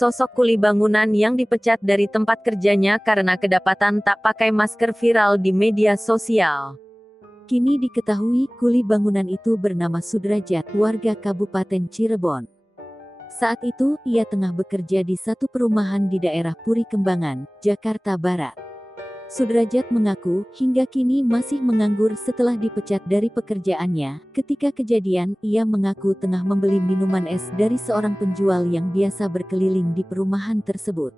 Sosok kuli bangunan yang dipecat dari tempat kerjanya karena kedapatan tak pakai masker viral di media sosial. Kini diketahui kuli bangunan itu bernama Sudrajat, warga Kabupaten Cirebon. Saat itu, ia tengah bekerja di satu perumahan di daerah Puri Kembangan, Jakarta Barat. Sudrajat mengaku, hingga kini masih menganggur setelah dipecat dari pekerjaannya. Ketika kejadian, ia mengaku tengah membeli minuman es dari seorang penjual yang biasa berkeliling di perumahan tersebut.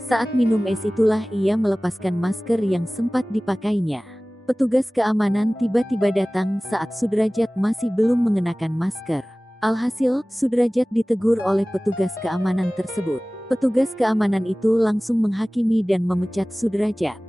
Saat minum es itulah ia melepaskan masker yang sempat dipakainya. Petugas keamanan tiba-tiba datang saat Sudrajat masih belum mengenakan masker. Alhasil, Sudrajat ditegur oleh petugas keamanan tersebut. Petugas keamanan itu langsung menghakimi dan memecat Sudrajat.